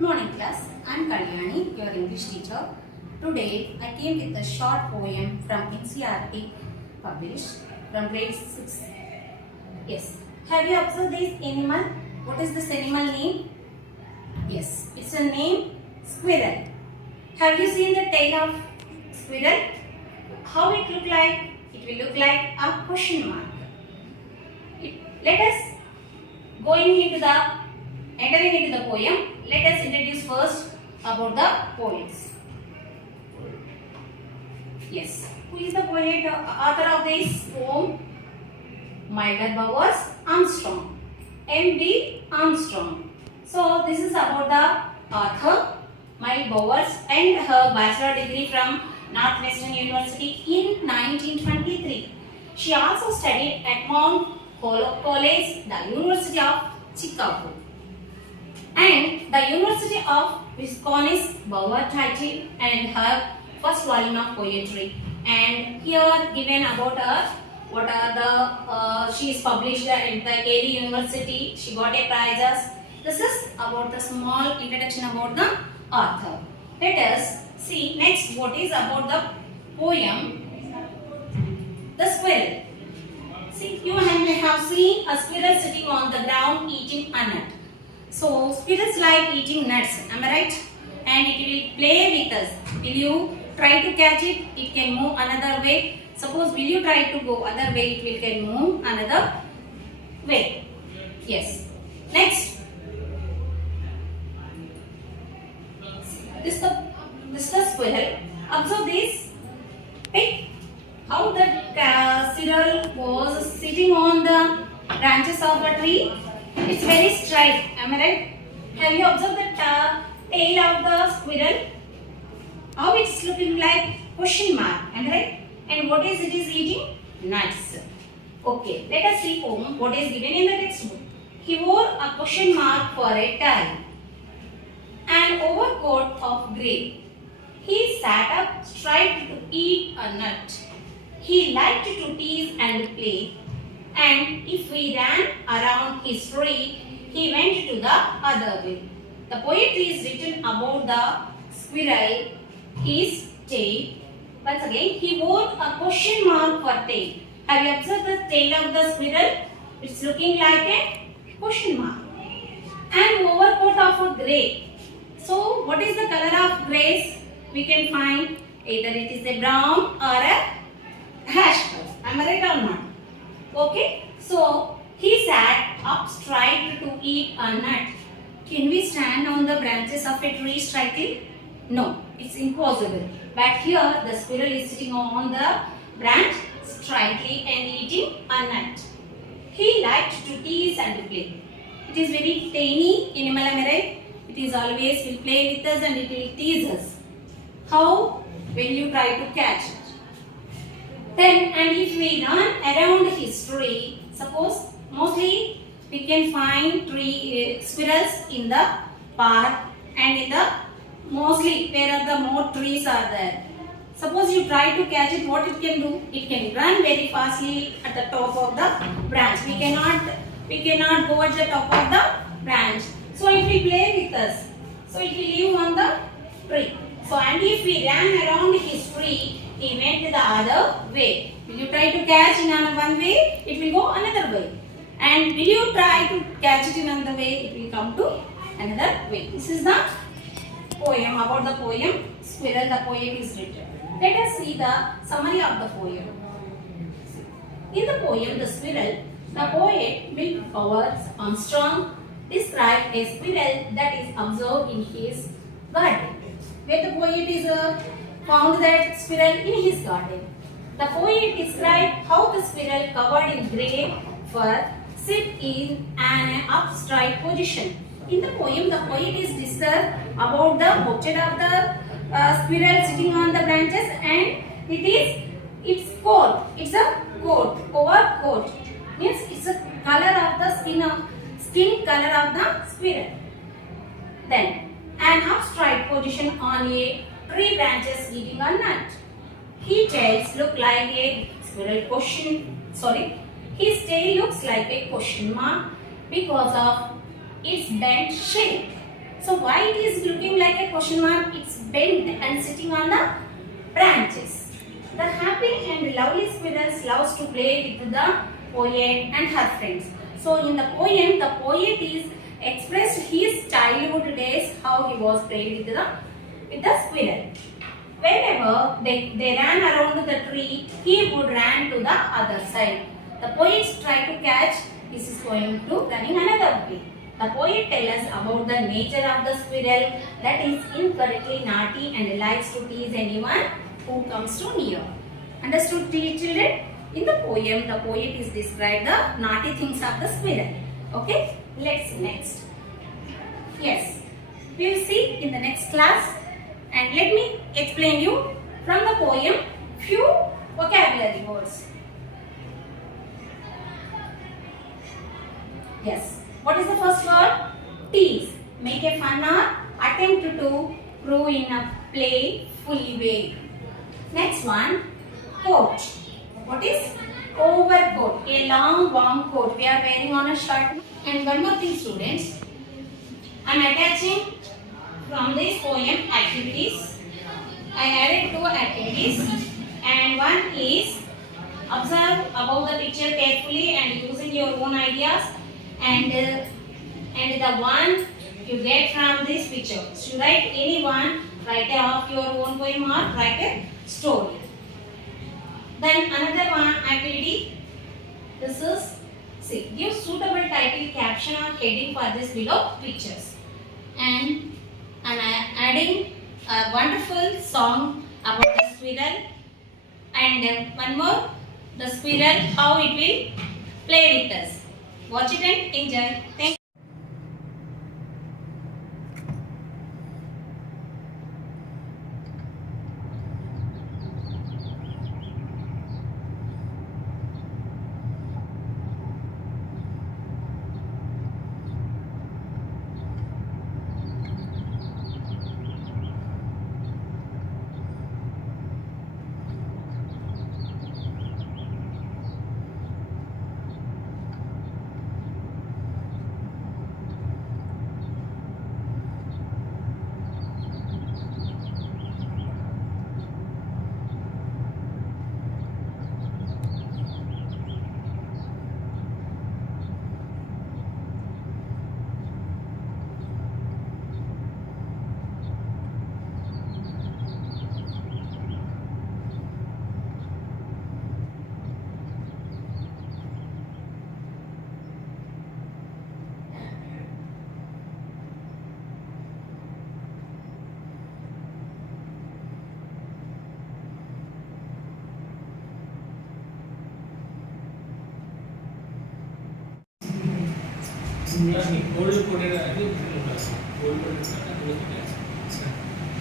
Good morning class, I am Kalyani, your English teacher. Today I came with a short poem from NCERT published from grade 6. Yes. Have you observed this animal? What is this animal name? Yes, it's a name squirrel. Have you seen the tail of squirrel? How it look like? It will look like a question mark. Let us entering into the poem. Let us introduce first about the poets. Yes, who is the poet, author of this poem? Mylor Bowers Armstrong, M.B. Armstrong. So this is about the author Mylor Bowers and her bachelor degree from Northwestern University in 1923. She also studied at Mount Holyoke College, the University of Chicago, and the University of Wisconsin-Bower title and her first volume of poetry. And here given about her, what are the she is published at the Yale University. She got a prizes. This is about the small introduction about the author. Let us see next what is about the poem, The Squirrel. See, you may have seen a squirrel sitting on the ground eating a nut. So squirrels like eating nuts, am I right? And it will play with us. Will you try to catch it? It can move another way. Suppose will you try to go other way? It can move another way. Yes. Next. This is the squirrel. Observe this. Pick how the squirrel was sitting on the branches of a tree. It's very straight, am I right? Have you observed the tail of the squirrel? How it's looking like question mark, am I right? And what is it is eating? Nuts. Okay, let us see what is given in the textbook. He wore a question mark for a tie, an overcoat of grey. He sat up straight to eat a nut. He liked to tease and play, and if we ran around his tree, he went to the other way. The poetry is written about the squirrel, his tail. Once again, he wore a question mark for tail. Have you observed the tail of the squirrel? It's looking like a question mark. And overcoat of a grey. So, what is the color of greys? We can find either it is a brown or a hash color. Am I right or not? Okay. So, he sat up straight to eat a nut. Can we stand on the branches of a tree straightly? No, it's impossible. But here the squirrel is sitting on the branch straightly and eating a nut. He liked to tease and play. It is very tiny animal, am I right? It is always will play with us and it will tease us. How? When you try to catch it. Then, and if we run around his tree, suppose mostly we can find squirrels in the park and in the mostly where the more trees are there. Suppose you try to catch it, what it can do? It can run very fastly at the top of the branch. We cannot go at the top of the branch. So it will play with us. So it will live on the tree. So and if we ran around his tree, he went the other way. Will you try to catch in one way? It will go another way. And will you try to catch it in another way? It will come to another way. This is the poem about the poem Squirrel. The poem is written. Let us see the summary of the poem. In the poem The Squirrel, the poet Mylor Bowers Armstrong described a squirrel that is observed in his garden. Where the poet is found that squirrel in his garden. The poet described how the squirrel covered in grey fur sit in an upright position. In the poem, the poet is discussed about the portrait of the squirrel sitting on the branches, and its coat. It's a coat, overcoat. Means it's a color of the skin color of the squirrel. Then an upright position on a tree branches eating a nut. His tails look like a squirrel His tail looks like a question mark because of its bent shape. So why it is like a question mark. It's bent and sitting on the branches. The happy and lovely squirrel loves to play with the poet and her friends. So in the poem, the poet is expressed his childhood days, how he was playing with the squirrel. Whenever they ran around the tree, he would run to the other side. The poets try to catch. This is going to running another way. The poet tells us about the nature of the squirrel, that is incorrectly naughty and likes to tease anyone who comes too near. Understood, children? In the poem, the poet is described the naughty things of the squirrel. Okay? Let's next. Yes, we will see in the next class. And let me explain you from the poem few vocabulary words. Yes. What is the first word? Tease. Make a fun or attempt to prove in a playful way. Next one. Coat. What is? Overcoat. A long warm coat we are wearing on a shirt. And one more thing, students. I am attaching from this poem activities. I added 2 activities, and one is observe about the picture carefully and using your own ideas, and the one you get from this picture. So write any one, write of your own poem or write a story. Then another one activity. This is see, give suitable title, caption or heading for this below pictures. And I am adding a wonderful song about the squirrel, and one more, the squirrel, how it will play with us. Watch it and enjoy. Thank you.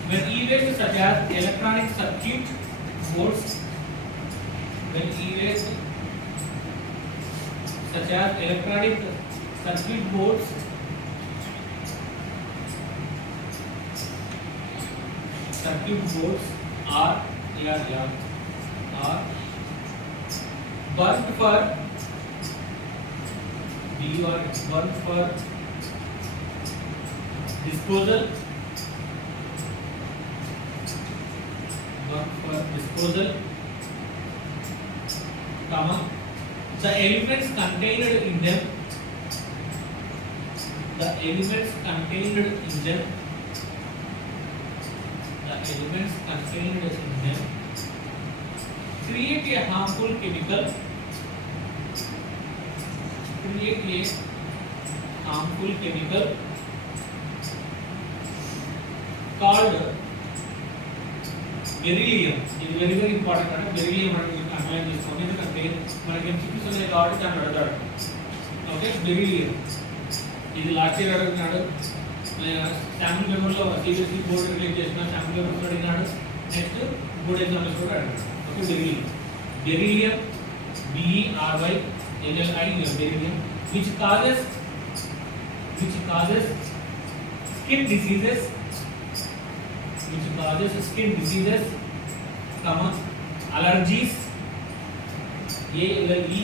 When e-waste such as electronic circuit boards, when e-waste such as electronic circuit boards are burnt for disposal, comma, the elements contained in them, create a harmful chemical, called beryllium. It is very important. Beryllium underline చేసుకోండి ఎందుకంటే మనకి MCQs ఉన్నాయి కాబట్టి దాన్ని అడగడు. Okay, beryllium ఇది last year అడిగినాడు. Sample పేపర్లో CBSE బోర్డు రిలీజ్ చేసిన శాంపుల్ పేపర్స్ అడిగినాడు. నెక్స్ట్ బోర్డ్ ఎగ్జామ్స్ కూడా అడిగాడు. Okay, beryllium BERYLLIUM beryllium which causes skin diseases, comma, allergies, ALLE